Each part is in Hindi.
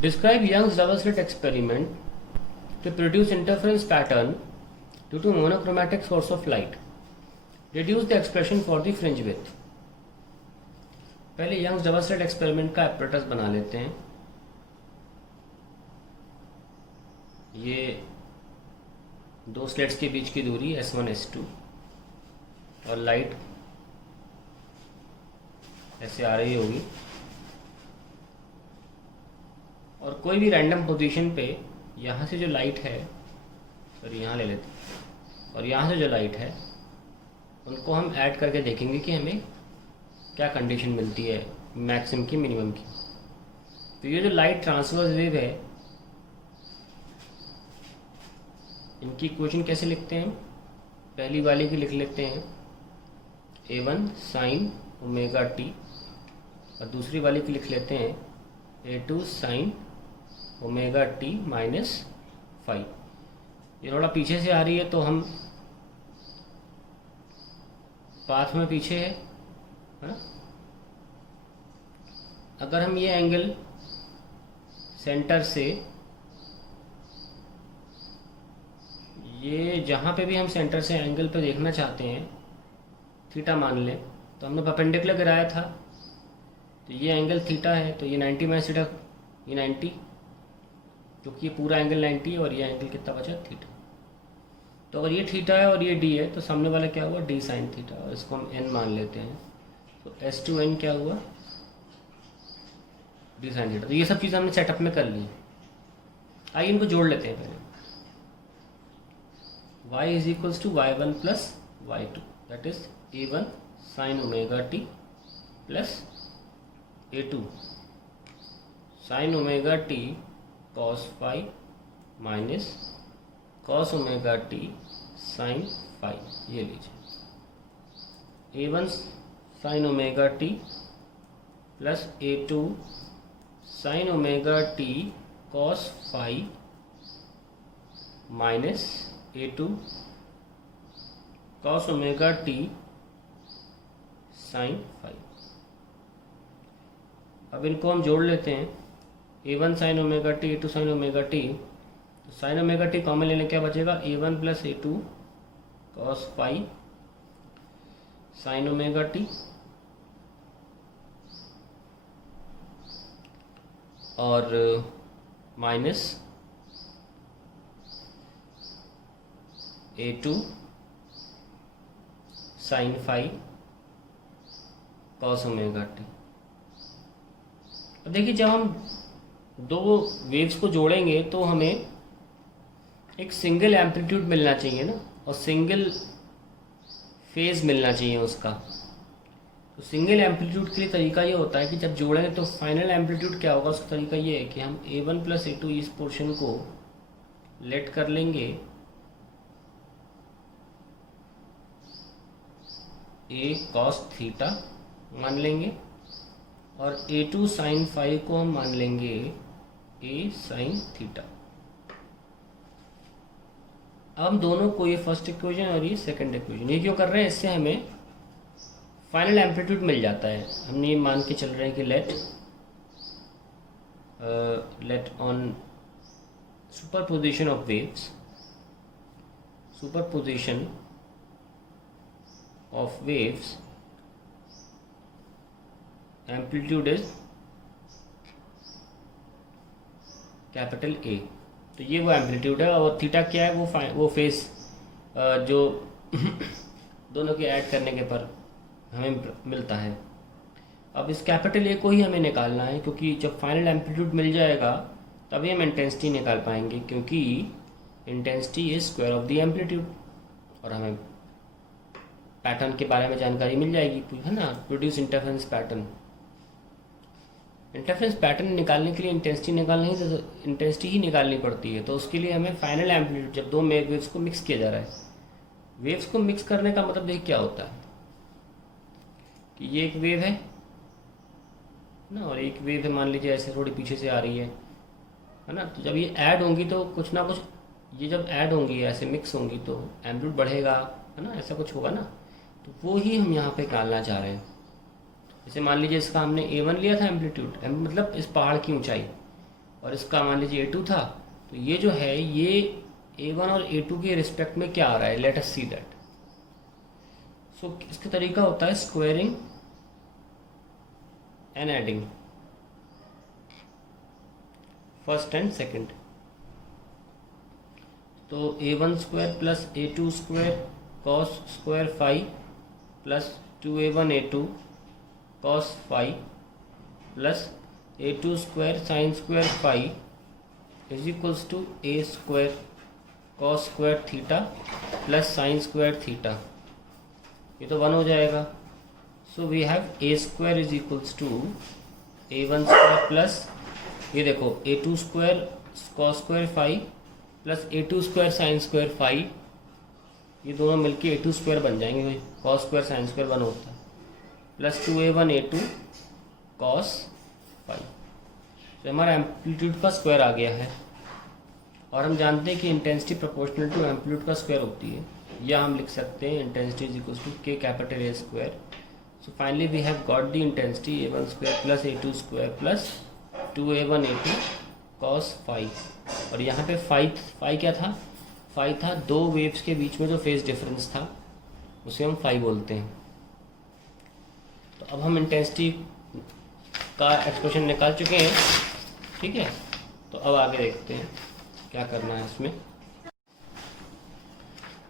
Describe Young's double slit experiment to produce interference pattern due to monochromatic source of light. Reduce the expression for the fringe width. पहले यंग्स डबल स्लिट एक्सपेरिमेंट का एपरेटस बना लेते हैं. ये दो स्लिट्स के बीच की दूरी S1 S2 और लाइट ऐसे आ रही होगी और कोई भी रैंडम पोजीशन पे यहाँ से जो लाइट है, सॉरी यहाँ ले लेते हैं, और यहाँ से जो लाइट है उनको हम ऐड करके देखेंगे कि हमें क्या कंडीशन मिलती है मैक्सिमम की मिनिमम की. तो ये जो लाइट ट्रांसवर्स वेव है इनकी इक्वेशन कैसे लिखते हैं? पहली वाली की लिख लेते हैं A1 साइन ओमेगा टी और दूसरी वाली की लिख लेते हैं A2 sine omega T minus 5. ये थोड़ा पीछे से आ रही है तो हम पाथ में पीछे है ना. अगर हम ये एंगल सेंटर से ये जहाँ पे भी हम सेंटर से एंगल पे देखना चाहते हैं थीटा मान लें, तो हमने परपेंडिकुलर गिराया था तो ये एंगल थीटा है, तो ये 90 माइनस थीटा ये 90, क्योंकि ये पूरा एंगल 90 है और ये एंगल कितना बचा थीटा. तो अगर ये थीटा है और ये डी है तो सामने वाला क्या हुआ डी साइन थीटा, और इसको हम एन मान लेते हैं. तो S2n क्या हुआ डी साइन थीटा. तो ये सब चीज़ें हमने सेटअप में कर ली. आइए इनको जोड़ लेते हैं पहले. y is equals to y1 plus y2 that is A1 sine omega t plus A2 sine omega t cos phi minus cos omega t sine phi. ये लीजिए A1 sine omega t plus A2 sine omega t cos phi minus A2 cos omega t sine phi. अब इनको हम जोड़ लेते हैं. A1 sine omega t A2 sine omega t, तो साइन ओमेगा टी कॉमन लेने क्या बचेगा A1 plus A2 cos pi sine omega T और minus A2 sine phi cos omega T. अब देखिए जब हम दो वेव्स को जोड़ेंगे तो हमें एक सिंगल एम्पलीट्यूड मिलना चाहिए ना, और सिंगल फेज मिलना चाहिए उसका. तो सिंगल एम्पलीट्यूड के लिए तरीका ये होता है कि जब जोड़ेंगे तो फाइनल एम्पलीट्यूड क्या होगा, उसका तरीका ये है कि हम A1 प्लस A2 इस पोर्शन को लेट कर लेंगे A कॉस थीटा मान लेंगे और A2 साइन फाई को हम मान लेंगे A साइन थीटा. अब हम दोनों को ये फर्स्ट इक्वेशन और ये सेकंड इक्वेशन ये क्यों कर रहे हैं, इससे हमें फाइनल एम्पलीट्यूड मिल जाता है. हमने ये मान के चल रहे हैं कि let on superposition of waves, superposition of waves amplitude is capital A. तो ये वो एम्पलीट्यूड है और थीटा क्या है वो फेस जो दोनों के ऐड करने के पर हमें मिलता है. अब इस कैपिटल A को ही हमें निकालना है, क्योंकि जब फाइनल एम्पलीट्यूड मिल जाएगा तभी हम इंटेंसिटी निकाल पाएंगे, क्योंकि intensity is square of the amplitude और हमें पैटर्न के बारे में जानकारी मिल जाएगी, है ना. Produce interference pattern. Interference pattern निकालने के लिए इंटेंसिटी ही निकालनी पड़ती है. तो उसके लिए हमें फाइनल एम्पलीट्यूड, जब दो वेव्स को मिक्स किया जा रहा है, वेव्स को मिक्स करने का मतलब देखिए क्या होता है कि ये एक वेव है ना और एक वेव है मान लीजिए ऐसे थोड़ी पीछे से आ रही है ना. तो जब ये ऐड होंगी तो कुछ ना कुछ, ये जब ऐड होंगी ऐसे मिक्स होंगी तो एम्पलीट्यूड बढ़ेगा, है ना, ऐसा कुछ होगा ना. तो वो ही हम यहाँ पे निकालना चाह रहे हैं. जैसे मान लीजिए इसका हमने A1 लिया था एम्पलीट्यूड, मतलब इस पहाड़ की ऊंचाई, और इसका मान लीजिए A2 था, तो ये जो है ये A1 और A2 के रिस्पेक्ट में क्या आ रहा है, लेट अस सी दैट। सो इसका तरीका होता है squaring and adding, first and second. तो A1 square plus A2 square cos square phi plus 2A1 A2 cos phi plus A2 square sine square phi is equals to A square cos square theta plus sine square theta. ये तो 1 हो जाएगा। So we have A square is equals to A1 square plus ये देखो A2 square cos square phi plus A2 square sine square phi, ये दोनों मिलके A2 स्क्वायर बन जाएंगे, कॉस स्क्वायर साइन स्क्वायर 1 होता है, plus 2A1 A2 cos phi. तो हमारा एम्पलीट्यूड का स्क्वायर आ गया है। और हम जानते हैं कि इंटेंसिटी प्रोपोर्शनल टू एम्पलीट्यूड का स्क्वायर होती है, या हम लिख सकते हैं intensity is equal to K capital A square. So finally we have got the intensity A1 square plus A2 square plus 2A1 A2 cos phi. और यहाँ पे फाई क्या था, फाई था दो वेव्स के बीच में जो फेज डिफरेंस था, उसे हम फाई बोलते हैं। तो अब हम इंटेंसिटी का एक्सप्रेशन निकाल चुके हैं, ठीक है। तो अब आगे देखते हैं क्या करना है इसमें।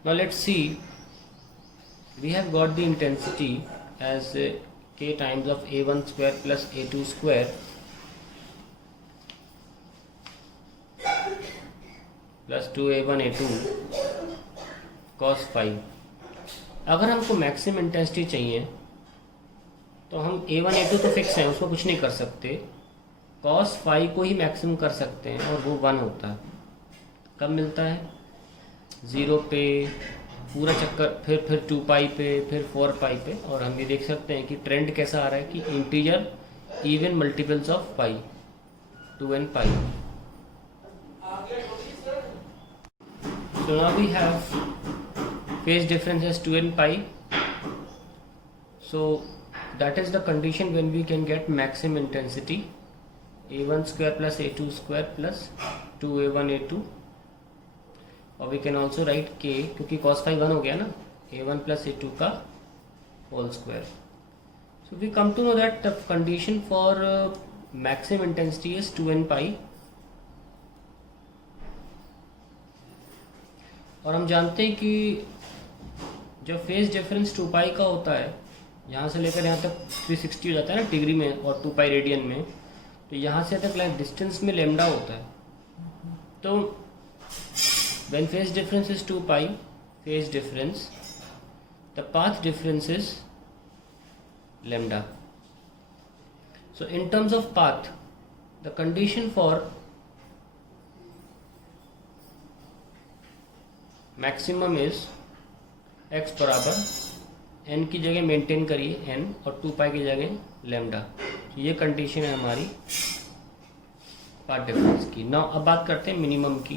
Now let's see, we have got the intensity as K times of A1 square plus A2 square plus 2A1 A2 cos phi. अगर हमको मैक्सिमम इंटेंसिटी चाहिए तो हम A1 A2 तो फिक्स है, उसको कुछ नहीं कर सकते, कॉस फाई को ही मैक्सिमम कर सकते हैं और वो 1 होता है। कब मिलता है, 0 पे, पूरा चक्कर, फिर 2 पाई पे, फिर 4 पाई पे। और हम ये देख सकते हैं कि ट्रेंड कैसा आ रहा है कि integer even multiples of pi 2n pi. So now we have phase difference as 2n pi. So that is the condition when we can get maximum intensity A1 square plus A2 square plus 2A1 A2, और we can also write K क्योंकि cos phi 1 हो गया ना, A1 plus A2 का whole square. So we come to know that the condition for maximum intensity is 2n pi. और हम जानते हैं कि जब फेज डिफरेंस 2 पाई का होता है, यहाँ से लेकर यहाँ तक 360 हो जाता है ना डिग्री में, और 2 पाई रेडियन में, तो यहाँ से तक डिस्टेंस में लेमडा होता है। तो when phase difference is 2 pi, phase difference, the path difference is lambda. So in terms of path, the condition for maximum is x बराबर n की जगह मेंटेन करिए n, और 2 पाई की जगह लेमडा। ये कंडीशन है हमारी पाथ डिफरेंस की। नाउ अब बात करते हैं मिनिमम की,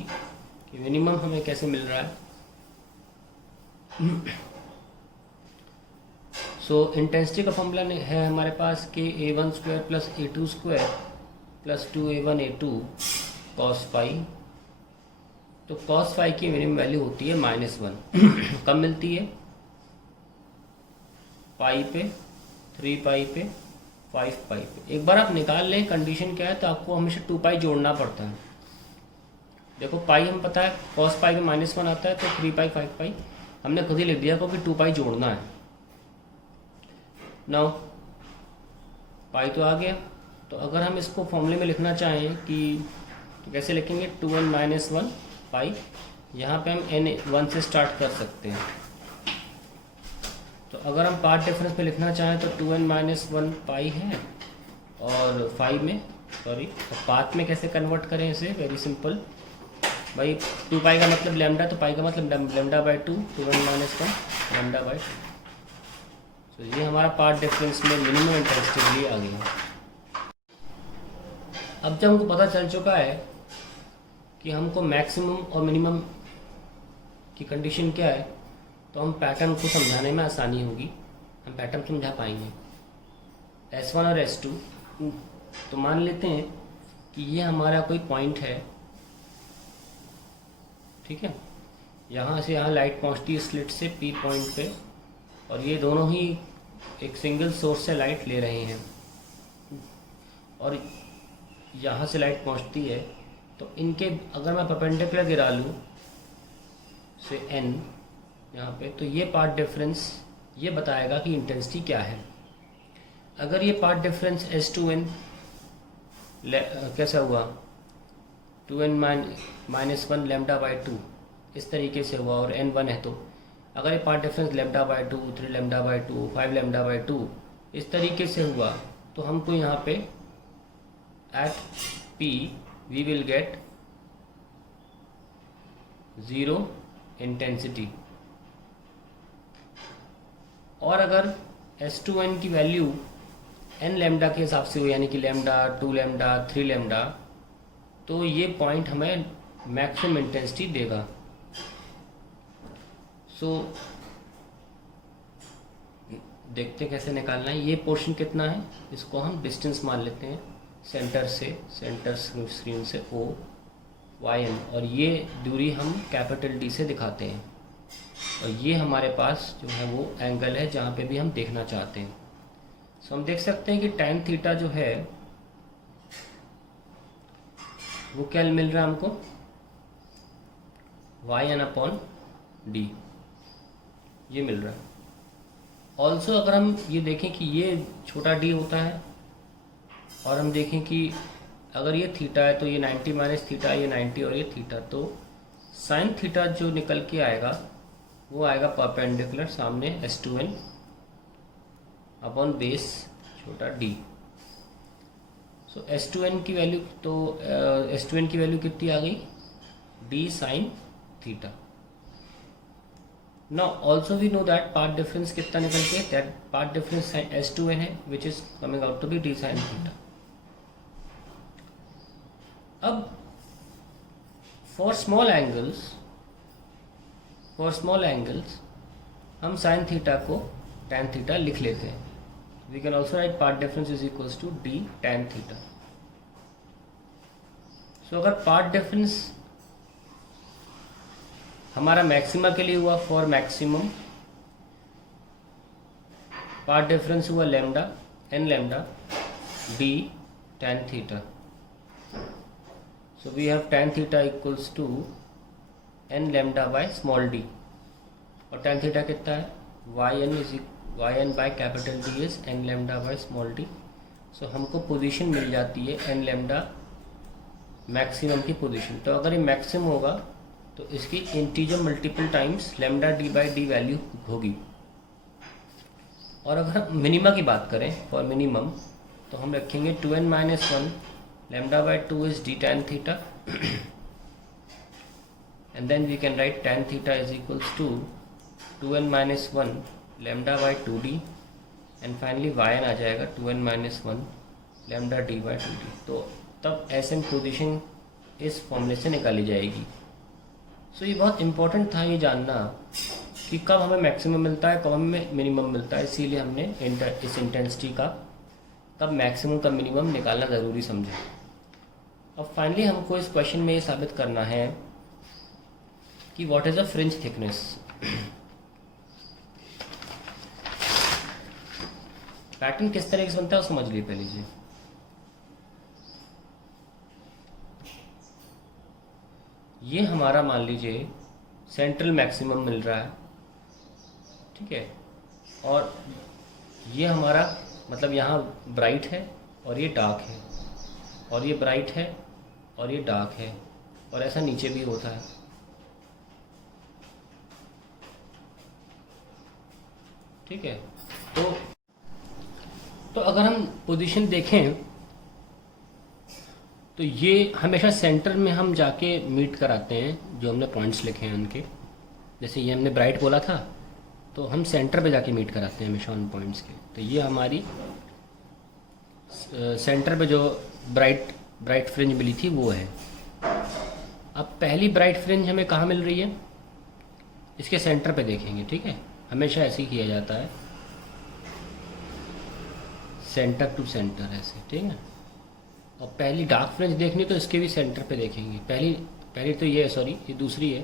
कि मिनिमम हमें कैसे मिल रहा है। सो इंटेंसिटी का फॉर्मूला है हमारे पास कि A1 square plus A2 square plus 2A1 A2 cos phi. तो कॉस फाई की मिनिमम वैल्यू होती है -1। कब मिलती है, पाई पे, 3 पाई पे, 5 पाई पे। एक बार आप निकाल लें कंडीशन क्या है, तो आपको हमेशा 2 पाई जोड़ना पड़ता है। देखो पाई हम पता है कॉस पाई में -1 आता है, तो 3 पाई 5 पाई हमने खुद ही लिख दिया क्योंकि 2 पाई जोड़ना है। नाउ पाई तो आ गया, तो अगर हम इसको फॉर्मूले में लिखना चाहें कि तो कैसे लिखेंगे, 2n - 1 पाई। यहाँ पे हम n 1 से स्टार्ट कर सकते हैं। तो अगर हम पाथ डिफरेंस पे लिखना चाहें तो 2n - 1 पाई है, और 5 में सॉरी, और पाथ में कैसे कन्वर्ट करें इसे, वेरी सिंपल भाई। 2 पाई का मतलब लेमडा, तो पाई का मतलब lambda by 2, 2n - 1 lambda by 2। तो ये हमारा पाथ डिफरेंस में मिनिमम इंटेंसिटी आ गया। अब जब हमको पता चल चुका है कि हमको मैक्सिमम और मिनिमम की कंडीशन क्या है, तो हम पैटर्न को समझाने में आसानी होगी, हम पैटर्न समझा पाएंगे। S1 और S2, तो मान लेते हैं कि ये हमारा कोई पॉइंट है, ठीक है, यहाँ से यहाँ लाइट पहुँचती है स्लिट से पी पॉइंट पे, और ये दोनों ही एक सिंगल सोर्स से लाइट ले रहे हैं, और यहाँ से लाइट पहुँचती है। तो इनके अगर मैं परपेंडिकुलर गिरा लूँ से n यहाँ पे, तो ये पाथ डिफरेंस ये बताएगा कि इंटेंसिटी क्या है। अगर ये पाथ डिफरेंस S2n कैसा हुआ, 2n - 1 λ/2 इस तरीके से हुआ, और n 1 है, तो अगर ये पाथ डिफरेंस λ/2, 3 λ/2, 5 λ/2 इस तरीके से हुआ, तो हमको यहाँ पे at P we will get 0 intensity. और अगर S2n की वैल्यू n लैम्डा के हिसाब से हो, यानी कि लैम्डा, 2 लैम्डा, 3 लैम्डा, तो ये पॉइंट हमें मैक्सिमम इंटेंसिटी देगा। सो देखते कैसे निकालना है। ये पोर्शन कितना है, इसको हम डिस्टेंस मान लेते हैं सेंटर स्क्रीन से O yn, और ये दूरी हम कैपिटल D से दिखाते हैं, और ये हमारे पास जो है वो एंगल है जहाँ पे भी हम देखना चाहते हैं। सो हम देख सकते हैं कि tan थीटा जो है वो क्या मिल रहा है हमको, yn/d ये मिल रहा है। ऑल्सो अगर हम ये देखें कि ये छोटा d होता है, और हम देखें कि अगर ये थीटा है तो ये 90 माइनस थीटा, ये 90 और ये थीटा, तो साइन थीटा जो निकल के आएगा वो आएगा परपेंडिकुलर सामने S2n अपॉन बेस छोटा d। सो S2n की वैल्यू, तो S2n की वैल्यू कितनी आ गई, d sine theta. Now also we know that path difference कितना निकल के, दैट पाथ डिफरेंस S2n है which is coming out to be d sine theta. अब फॉर स्मॉल एंगल्स हम साइन थीटा को टैन थीटा लिख लेते हैं। We can also write path difference is equals to D tan theta. So अगर पाथ डिफरेंस हमारा मैक्सिमा के लिए हुआ, फॉर मैक्सिमम पाथ डिफरेंस हुआ lambda, n lambda d tan theta. So we have tan theta equals to n lambda by small d, और tan theta कितना है, yn by capital D is n lambda by small d। So हमको पोजीशन मिल जाती है n lambda मैक्सिमम की पोजीशन। तो अगर ये मैक्सिमम होगा तो इसकी integer multiple times lambda d by d value होगी। और अगर हम मिनिमा की बात करें, फॉर मिनिमम, तो हम रखेंगे 2n - 1 lambda by 2 is d tan theta and then we can write tan theta is equals to 2n - 1 lambda by 2d and finally yn आ जाएगा 2n - 1 lambda d by 2d। तो तब Sn पोजीशन इस फॉर्मूले से निकाली जाएगी। सो ये बहुत इम्पोर्टेंट था ये जानना कि कब हमें मैक्सिमम मिलता है, कब हमें मिनिमम मिलता है। इसीलिए हमने इस इंटेंसिटी का कब मैक्सिमम कब मिनिमम निकालना ज़रूरी समझा। अब फाइनली हमको इस क्वेश्चन में ये साबित करना है कि what is a fringe thickness. Pattern किस तरह से बनता है वो समझ लीजिए पहले जी। ये हमारा मान लीजिए सेंट्रल मैक्सिमम मिल रहा है, ठीक है, और ये हमारा मतलब यहाँ ब्राइट है और ये डार्क है, और ये ब्राइट है और ये डार्क है, और ऐसा नीचे भी होता है। ठीक है, तो अगर हम पोजीशन देखें तो ये हमेशा सेंटर में हम जाके मीट कराते हैं, जो हमने पॉइंट्स लिखे हैं उनके। जैसे ये हमने ब्राइट बोला था तो हम सेंटर पे जाके मीट कराते हैं हमेशा उन पॉइंट्स के। तो ये हमारी सेंटर पे जो ब्राइट फ्रिंज मिली थी वो है। अब पहली ब्राइट फ्रिंज हमें कहाँ मिल रही है, इसके सेंटर पे देखेंगे। ठीक है, हमेशा ऐसे ही किया जाता है, सेंटर टू सेंटर ऐसे। ठीक है, और पहली डार्क फ्रिंज देखनी तो इसके भी सेंटर पे देखेंगे। पहली पहली तो ये है, सॉरी ये दूसरी है।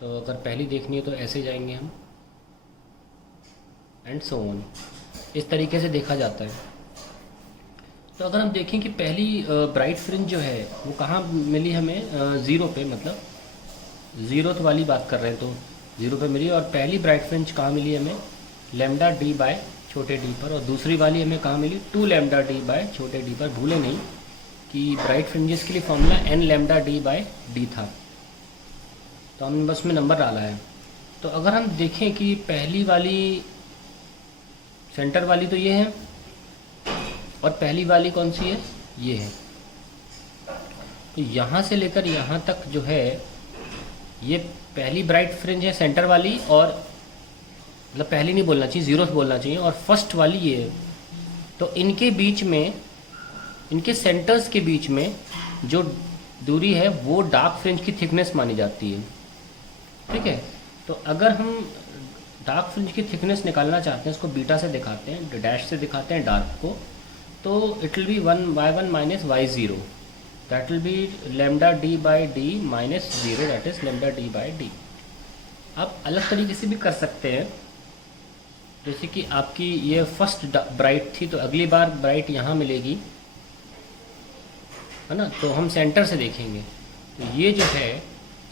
तो अगर पहली देखनी है तो ऐसे जाएंगे हम, एंड सो ऑन, इस तरीके से देखा जाता है। तो अगर हम देखें कि पहली ब्राइट फ्रिंज जो है वो कहाँ मिली हमें, ज़ीरो पे, मतलब ज़ीरोथ वाली बात कर रहे हैं तो ज़ीरो पे मिली। और पहली ब्राइट फ्रिंज कहाँ मिली हमें, लैम्डा डी बाय छोटे डी पर। और दूसरी वाली हमें कहाँ मिली, 2 लैम्डा डी बाय छोटे डी पर। भूले नहीं कि ब्राइट फ्रिंजेस के लिए formula n lambda D by D था, तो हमने बस में नंबर डाला है। तो अगर हम देखें कि पहली वाली सेंटर वाली तो ये है, और पहली वाली कौन सी है, ये है। तो यहाँ से लेकर यहाँ तक जो है ये पहली ब्राइट फ्रिंज है सेंटर वाली, और मतलब पहली नहीं बोलना चाहिए, ज़ीरो बोलना चाहिए, और फर्स्ट वाली ये है। तो इनके बीच में, इनके सेंटर्स के बीच में जो दूरी है वो डार्क फ्रिंज की थिकनेस मानी जाती है। ठीक है, तो अगर हम डार्क फ्रिंज की थिकनेस निकालना चाहते हैं, इसको बीटा से दिखाते हैं, डैश से दिखाते हैं डार्क को, तो it will be 1 minus y0, that will be lambda D by D minus 0, that is lambda D by D. आप अलग तरीके से भी कर सकते हैं, जैसे कि आपकी ये फर्स्ट ब्राइट थी तो अगली बार ब्राइट यहाँ मिलेगी, है ना, तो हम सेंटर से देखेंगे। तो ये जो है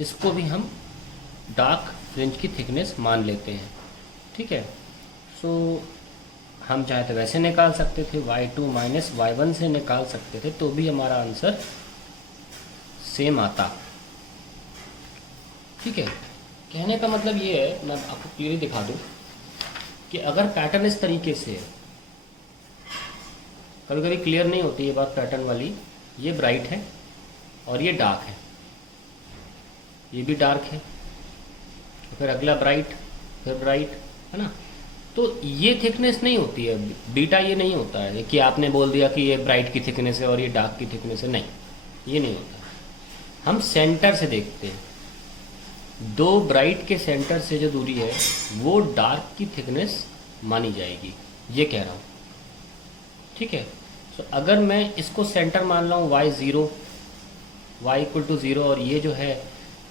इसको भी हम डार्क फ्रिंज की थिकनेस मान लेते हैं। ठीक है, सो हम चाहे तो वैसे निकाल सकते थे, y2 माइनस y1 से निकाल सकते थे, तो भी हमारा आंसर सेम आता। ठीक है, कहने का मतलब ये है, मैं आपको क्लियरली दिखा दूँ कि अगर पैटर्न इस तरीके से है, कभी कभी क्लियर नहीं होती ये बात पैटर्न वाली, ये ब्राइट है और ये डार्क है, ये भी डार्क है, फिर अगला ब्राइट, फिर ब्राइट, है ना। तो ये थिकनेस नहीं होती है, बीटा ये नहीं होता है कि आपने बोल दिया कि ये ब्राइट की थिकनेस है और ये डार्क की थिकनेस है, नहीं, ये नहीं होता। हम सेंटर से देखते हैं, दो ब्राइट के सेंटर से जो दूरी है वो डार्क की थिकनेस मानी जाएगी, ये कह रहा हूँ। ठीक है, तो अगर मैं इसको सेंटर मान रहा हूँ y0, y इक्वल टू 0, और ये जो है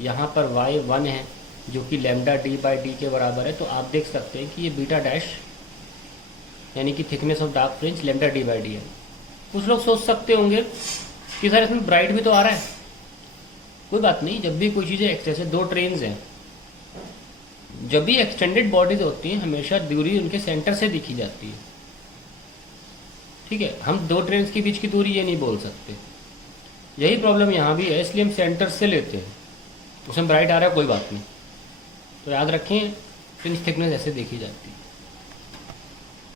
यहाँ पर y1 है जो कि लैम्डा डी बाई डी के बराबर है, तो आप देख सकते हैं कि ये बीटा डैश यानी कि thickness of dark fringe lambda D by D है। कुछ लोग सोच सकते होंगे कि सर इसमें ब्राइट भी तो आ रहा है। कोई बात नहीं, जब भी कोई चीज़ें जैसे दो ट्रेन्स हैं, जब भी एक्सटेंडेड बॉडीज होती हैं हमेशा दूरी उनके सेंटर से दिखी जाती है। ठीक है, हम दो ट्रेन्स के बीच की दूरी ये नहीं बोल सकते, यही प्रॉब्लम यहाँ भी है, इसलिए हम सेंटर से लेते हैं। उसमें ब्राइट आ रहा है, कोई बात नहीं, तो याद रखें फ्रिंज थिकनेस ऐसे देखी जाती है।